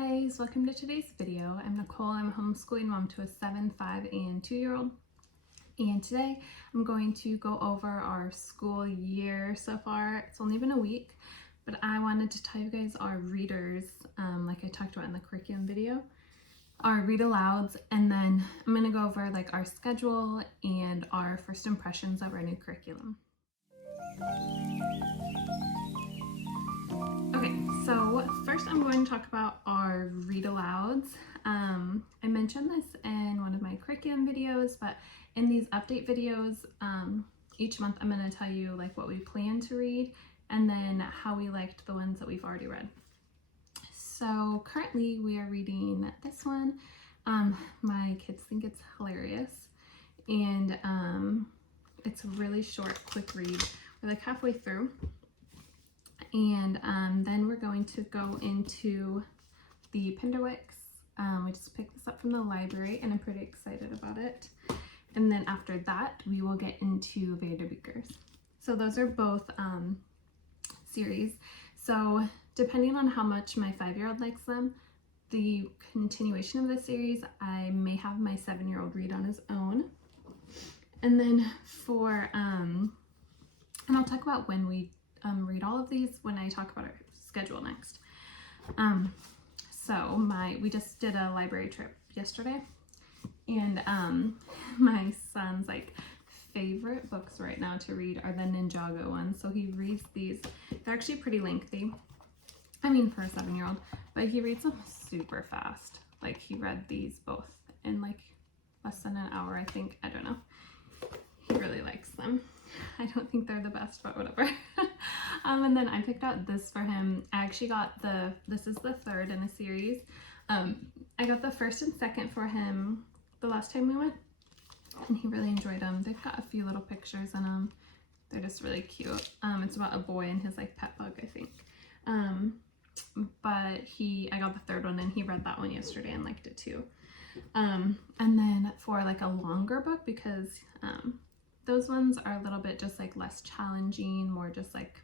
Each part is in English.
guys, welcome to today's video. I'm Nicole. I'm a homeschooling mom to a 7, 5, and 2-year-old. And today I'm going to go over our school year so far. It's only been a week, but I wanted to tell you guys our readers, like I talked about in the curriculum video, our read alouds, and then I'm going to go over like our schedule and our first impressions of our new curriculum. Okay, so first I'm going to talk about our read alouds. I mentioned this in one of my curriculum videos, but in these update videos, each month I'm going to tell you like what we plan to read and then how we liked the ones that we've already read. So currently we are reading this one. My kids think it's hilarious, and it's a really short, quick read. We're like halfway through. And then we're going to go into the Pinderwicks. We just picked this up from the library and I'm pretty excited about it. And then after that, we will get into Vanderbeekers. So those are both series. So depending on how much my 5-year-old likes them, the continuation of the series, I may have my 7-year-old read on his own. And then for, and I'll talk about when we read all of these when I talk about our schedule next. So we just did a library trip yesterday, and my son's like favorite books right now to read are the Ninjago ones. So he reads these. They're actually pretty lengthy. I mean, for a 7-year-old, but he reads them super fast. Like he read these both in like less than an hour, I think. I don't know. He really likes them. I don't think they're the best, but whatever. And then I picked out this for him. I actually got this is the third in a series. I got the first and second for him the last time we went, and he really enjoyed them. They've got a few little pictures in them. They're just really cute. It's about a boy and his like pet bug, I think. But I got the third one and he read that one yesterday and liked it too. And then for like a longer book, because those ones are a little bit just like less challenging, more just like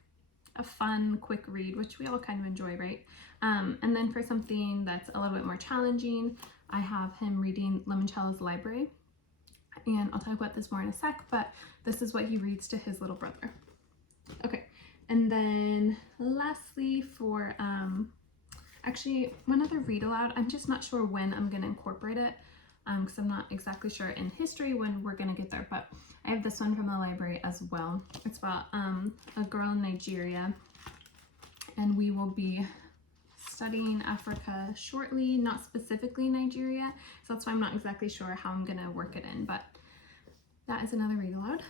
a fun, quick read, which we all kind of enjoy, right? And then for something that's a little bit more challenging, I have him reading Limoncello's Library. And I'll talk about this more in a sec, but this is what he reads to his little brother. Okay, and then lastly for, actually one other read aloud. I'm just not sure when I'm gonna incorporate it, because I'm not exactly sure in history when we're gonna get there, but I have this one from the library as well. It's about a girl in Nigeria, and we will be studying Africa shortly, not specifically Nigeria, so that's why I'm not exactly sure how I'm gonna work it in, but that is another read aloud,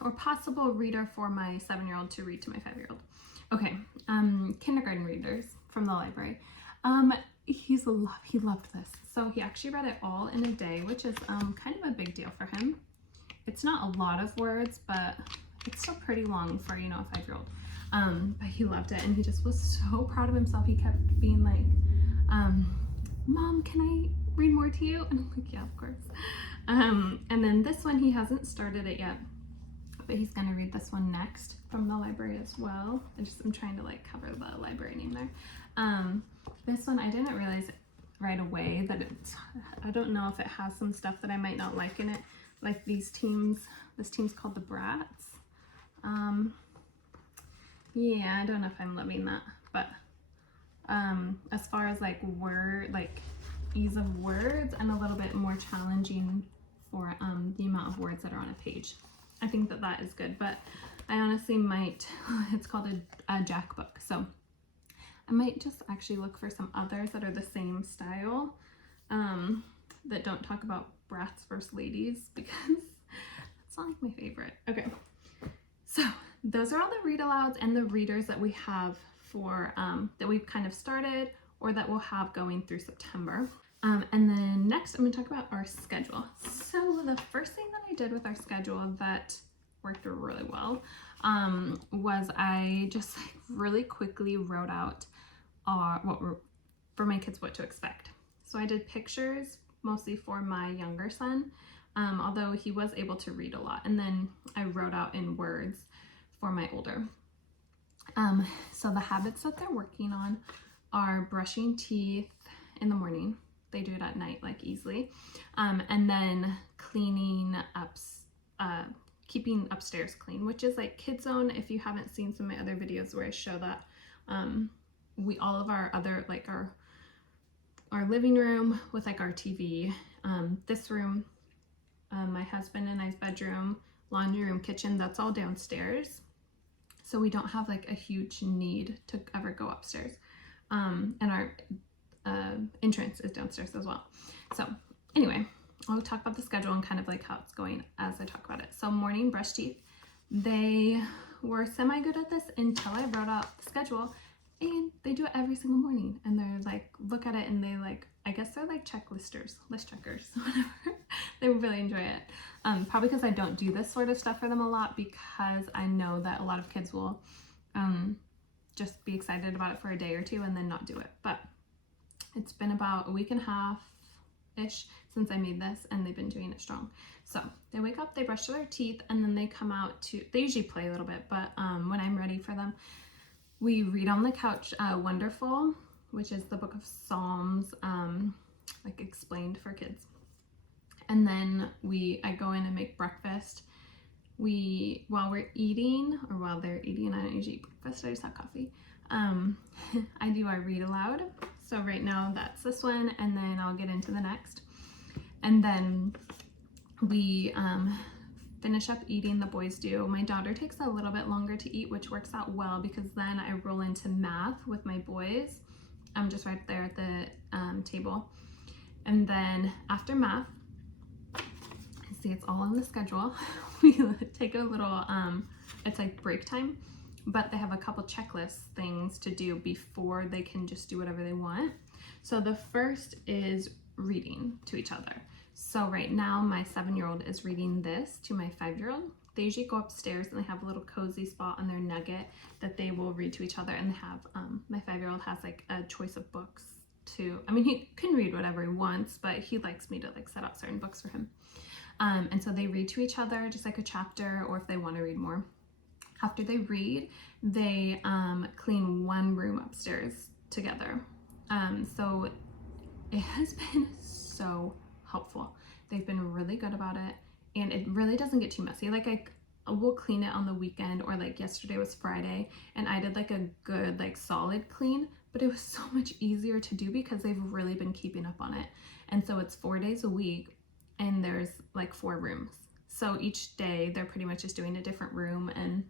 or possible reader for my 7-year-old to read to my 5-year-old. Okay, kindergarten readers from the library. He loved this. So he actually read it all in a day, which is kind of a big deal for him. It's not a lot of words, but it's still pretty long for, you know, a 5-year-old. But he loved it, and he just was so proud of himself. He kept being like, Mom, can I read more to you? And I'm like, yeah, of course. And then this one, he hasn't started it yet, but he's gonna read this one next from the library as well. I'm trying to like cover the library name there. This one, I didn't realize right away that I don't know if it has some stuff that I might not like in it. Like this team's called the Brats. Yeah, I don't know if I'm loving that, but as far as like ease of words and a little bit more challenging for the amount of words that are on a page, I think that is good. But I honestly might, it's called a Jack book, so I might just actually look for some others that are the same style, that don't talk about brats versus ladies, because that's not like my favorite. Okay, so those are all the read alouds and the readers that we have for, that we've kind of started or that we'll have going through September. And then next I'm going to talk about our schedule. So the first thing that I did with our schedule that worked really well was I just like really quickly wrote out for my kids what to expect. So I did pictures mostly for my younger son, although he was able to read a lot, and then I wrote out in words for my older. So the habits that they're working on are brushing teeth in the morning. They do it at night, like easily. And then cleaning up, keeping upstairs clean, which is like kid zone. If you haven't seen some of my other videos where I show that, all of our other, like our living room with like our TV, this room, my husband and I's bedroom, laundry room, kitchen, that's all downstairs. So we don't have like a huge need to ever go upstairs. And our entrance is downstairs as well. So anyway, I'll talk about the schedule and kind of like how it's going as I talk about it. So morning brush teeth. They were semi good at this until I wrote out the schedule, and they do it every single morning, and they're like, look at it, and they like, I guess they're like list checkers, whatever. They really enjoy it. Probably because I don't do this sort of stuff for them a lot, because I know that a lot of kids will just be excited about it for a day or two and then not do it. But it's been about a week and a half-ish since I made this, and they've been doing it strong. So they wake up, they brush their teeth, and then they come out to, they usually play a little bit, but when I'm ready for them, we read on the couch Wonderful, which is the book of Psalms, like explained for kids. And then I go in and make breakfast. While we're eating, or while they're eating, I don't usually eat breakfast, I just have coffee. I do our read aloud. So right now that's this one, and then I'll get into the next. And then we finish up eating, the boys do. My daughter takes a little bit longer to eat, which works out well, because then I roll into math with my boys. I'm just right there at the table. And then after math, see, it's all on the schedule. We take a little, it's like break time, but they have a couple checklist things to do before they can just do whatever they want. So the first is reading to each other. So right now my 7-year-old is reading this to my 5-year-old. They usually go upstairs and they have a little cozy spot on their nugget that they will read to each other. And they have, my 5-year-old has like a choice of books too. I mean, he can read whatever he wants, but he likes me to like set out certain books for him. And so they read to each other, just like a chapter, or if they want to read more. After they read, they clean one room upstairs together. So it has been so helpful. They've been really good about it, and it really doesn't get too messy. Like we'll clean it on the weekend, or like yesterday was Friday, and I did like a good like solid clean, but it was so much easier to do because they've really been keeping up on it. And so it's 4 days a week, and there's like 4 rooms. So each day they're pretty much just doing a different room, and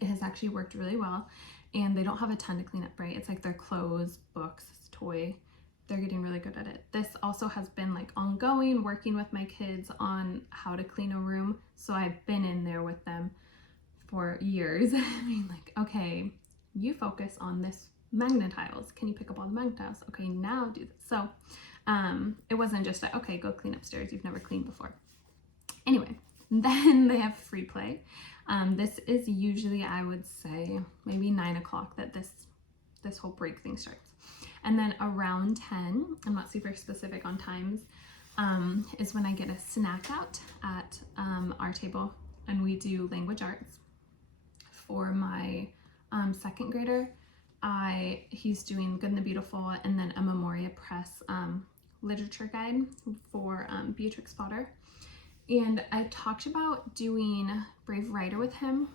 it has actually worked really well. And they don't have a ton to clean up, right? It's like their clothes, books, toy. They're getting really good at it. This also has been like ongoing, working with my kids on how to clean a room. So I've been in there with them for years. I mean, like, okay, you focus on this magnet tiles. Can you pick up all the magnet tiles? Okay, now do this. So it wasn't just like, okay, go clean upstairs. You've never cleaned before. Anyway, then they have free play. This is usually, I would say, maybe 9 o'clock that this whole break thing starts. And then around 10, I'm not super specific on times, is when I get a snack out at our table, and we do language arts. For my 2nd grader, he's doing Good and the Beautiful, and then a Memoria Press literature guide for Beatrix Potter. And I talked about doing Brave Writer with him,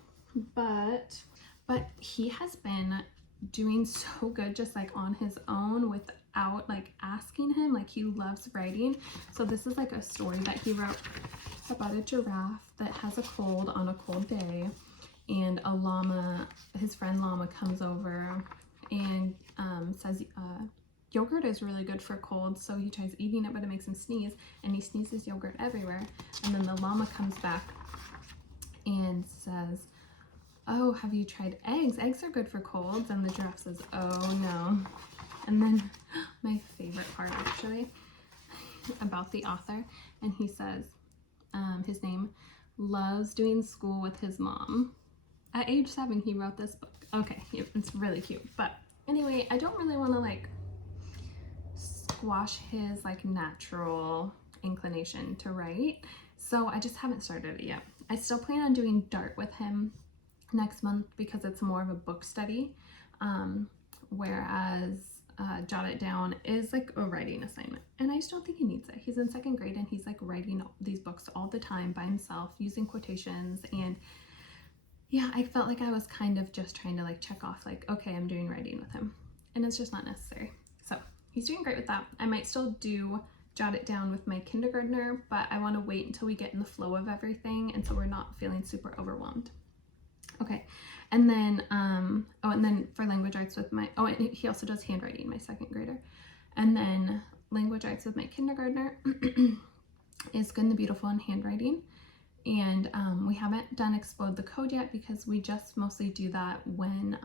but he has been doing so good just like on his own without like asking him. Like, he loves writing. So this is like a story that he wrote about a giraffe that has a cold on a cold day, and a llama, his friend llama, comes over and says yogurt is really good for colds. So he tries eating it, but it makes him sneeze, and he sneezes yogurt everywhere. And then the llama comes back and says, oh, have you tried eggs? Eggs are good for colds. And the giraffe says, oh no. And then my favorite part actually about the author, and he says his name loves doing school with his mom. At age 7 he wrote this book. Okay, it's really cute. But anyway, I don't really want to like squash his like natural inclination to write, so I just haven't started it yet. I still plan on doing Dart with him next month because it's more of a book study, whereas jot it down is like a writing assignment, and I just don't think he needs it. He's in 2nd grade and he's like writing these books all the time by himself using quotations, and yeah, I felt like I was kind of just trying to like check off like, okay, I'm doing writing with him, and it's just not necessary. So he's doing great with that. I might still do jot it down with my kindergartner, but I want to wait until we get in the flow of everything and so we're not feeling super overwhelmed. Okay, and then and then for language arts with my, and he also does handwriting, my 2nd grader. And then language arts with my kindergartner is Good and the Beautiful in handwriting. And we haven't done Explode the Code yet because we just mostly do that when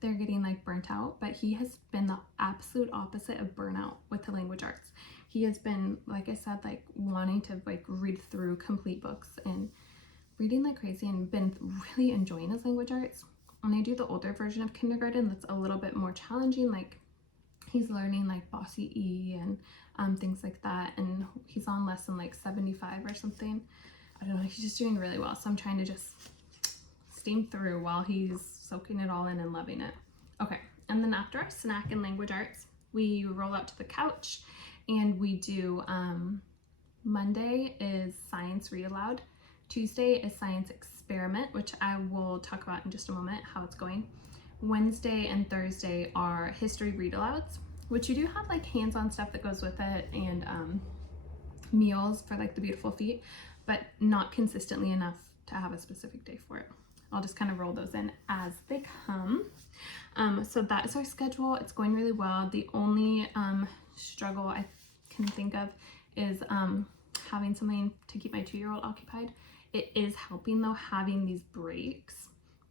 they're getting like burnt out, but he has been the absolute opposite of burnout with the language arts. He has been, like I said, like wanting to like read through complete books and reading like crazy, and been really enjoying his language arts. And I do the older version of kindergarten that's a little bit more challenging, like he's learning like Bossy E and things like that, and he's on lesson like 75 or something. I don't know, he's just doing really well, so I'm trying to just steam through while he's soaking it all in and loving it. Okay, and then after our snack in language arts, we roll out to the couch and we do Monday is science read aloud, Tuesday is science experiment, which I will talk about in just a moment how it's going. Wednesday and Thursday are history read alouds, which you do have like hands-on stuff that goes with it, and meals for like the beautiful feet, but not consistently enough to have a specific day for it. I'll just kind of roll those in as they come. So that is our schedule. It's going really well. The only struggle I can think of is having something to keep my 2-year-old occupied. It is helping though, having these breaks.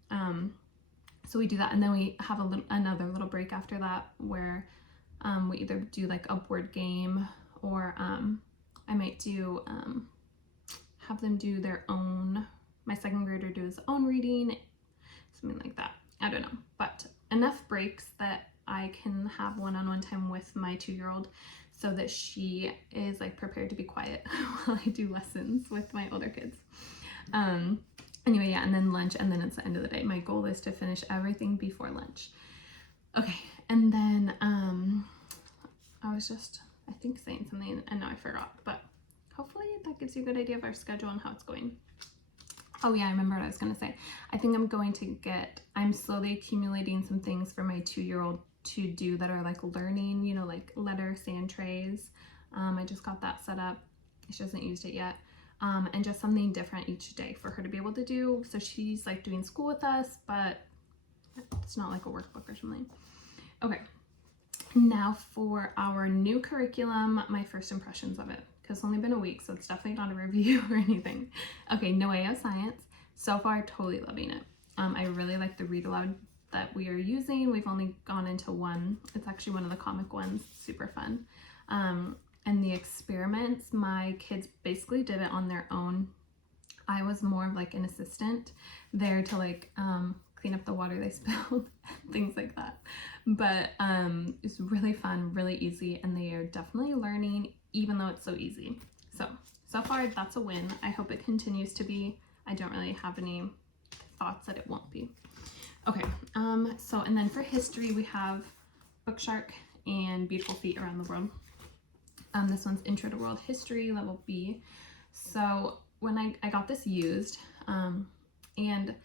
So we do that, and then we have another little break after that where we either do like a board game, or I might do have them do their own, my 2nd grader do his own reading, something like that. I don't know, but enough breaks that I can have one-on-one time with my 2-year-old so that she is like prepared to be quiet while I do lessons with my older kids. Anyway, yeah, and then lunch, and then it's the end of the day. My goal is to finish everything before lunch. Okay, and then I was just, I think, saying something and now I forgot, but hopefully that gives you a good idea of our schedule and how it's going. Oh yeah, I remember what I was going to say. I think I'm slowly accumulating some things for my 2-year-old to do that are like learning, you know, like letter sand trays. I just got that set up. She hasn't used it yet. And just something different each day for her to be able to do. So she's like doing school with us, but it's not like a workbook or something. Okay, now for our new curriculum, my first impressions of it, because it's only been a week, so it's definitely not a review or anything. Okay, No AO Science. So far, totally loving it. I really like the read aloud that we are using. We've only gone into one. It's actually one of the comic ones. Super fun. And the experiments, my kids basically did it on their own. I was more of like an assistant there to like clean up the water they spilled, things like that. But it's really fun, really easy, and they are definitely learning even though it's so easy. So far that's a win. I hope it continues to be. I don't really have any thoughts that it won't be. Okay, and then for history we have Bookshark and Beautiful Feet Around the World. This one's Intro to World History, level B. So when I got this used, and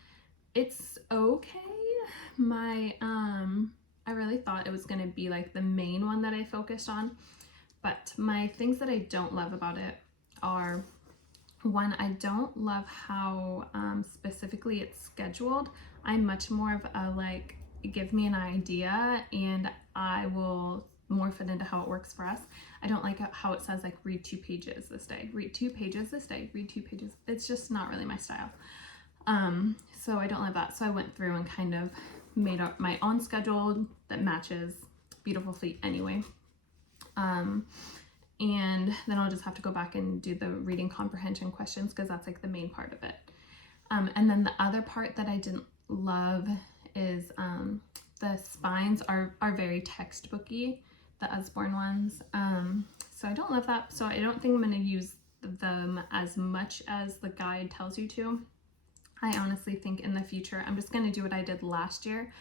it's okay. I really thought it was gonna be like the main one that I focused on, but my things that I don't love about it are, one, I don't love how specifically it's scheduled. I'm much more of a like, give me an idea and I will morph it into how it works for us. I don't like how it says like read 2 pages this day, read 2 pages this day, read 2 pages. It's just not really my style. So I don't like that. So I went through and kind of made up my own schedule that matches Beautiful Feet anyway. And then I'll just have to go back and do the reading comprehension questions because that's like the main part of it. And then the other part that I didn't love is the spines are very textbooky, the Usborne ones. So I don't love that. So I don't think I'm going to use them as much as the guide tells you to. I honestly think in the future I'm just going to do what I did last year,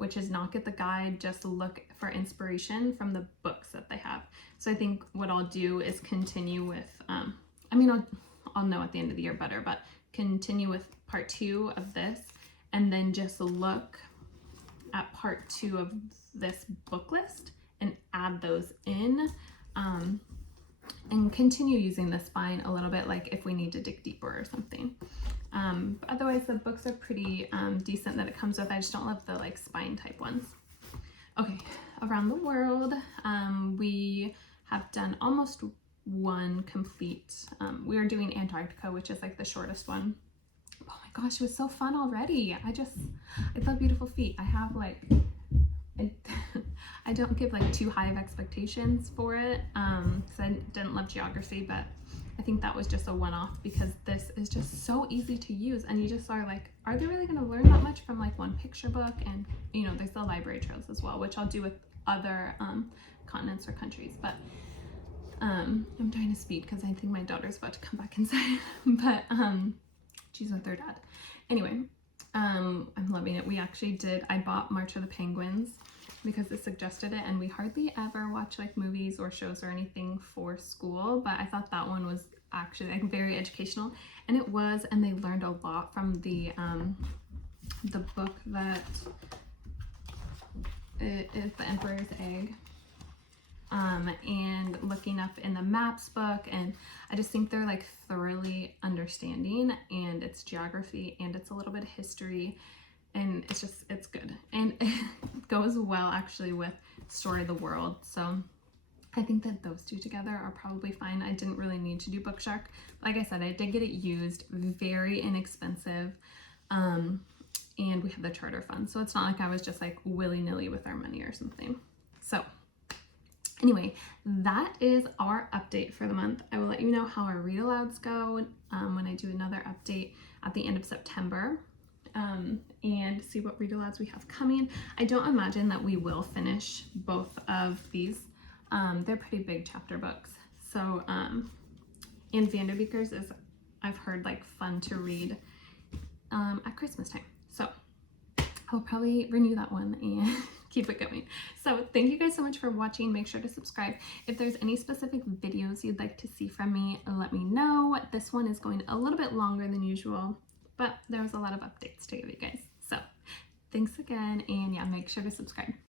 which is not get the guide, just look for inspiration from the books that they have. So I think what I'll do is continue with, I'll know at the end of the year better, but continue with part 2 of this, and then just look at part 2 of this book list and add those in, and continue using the spine a little bit, like if we need to dig deeper or something. But otherwise the books are pretty decent that it comes with. I just don't love the like spine type ones. Okay, around the world, we have done almost one complete. We are doing Antarctica, which is like the shortest one. Oh my gosh, it was so fun already. I thought Beautiful Feet. I have like, I don't give like too high of expectations for it, because I didn't love geography, but I think that was just a one-off because this is just so easy to use, and you just are like, are they really going to learn that much from like one picture book? And you know, there's the library trails as well, which I'll do with other continents or countries. But I'm trying to speed because I think my daughter's about to come back inside. But she's with her dad. Anyway, I'm loving it. I bought March of the Penguins because it suggested it, and we hardly ever watch like movies or shows or anything for school, but I thought that one was actually like very educational, and it was, and they learned a lot from the book that is The Emperor's Egg, and looking up in the maps book, and I just think they're like thoroughly understanding, and it's geography and it's a little bit of history, and it's good, and it goes well actually with Story of the World. So I think that those two together are probably fine. I didn't really need to do Bookshark. Like I said, I did get it used, very inexpensive, and we have the charter fund, so it's not like I was just like willy-nilly with our money or something. So anyway, that is our update for the month. I will let you know how our read alouds go when I do another update at the end of September, and see what read alouds we have coming. I don't imagine that we will finish both of these. They're pretty big chapter books. So, and Vanderbeekers is, I've heard, like fun to read at Christmas time. So I'll probably renew that one and keep it going. So thank you guys so much for watching. Make sure to subscribe. If there's any specific videos you'd like to see from me, let me know. This one is going a little bit longer than usual, but there was a lot of updates to give you guys. So thanks again, and yeah, make sure to subscribe.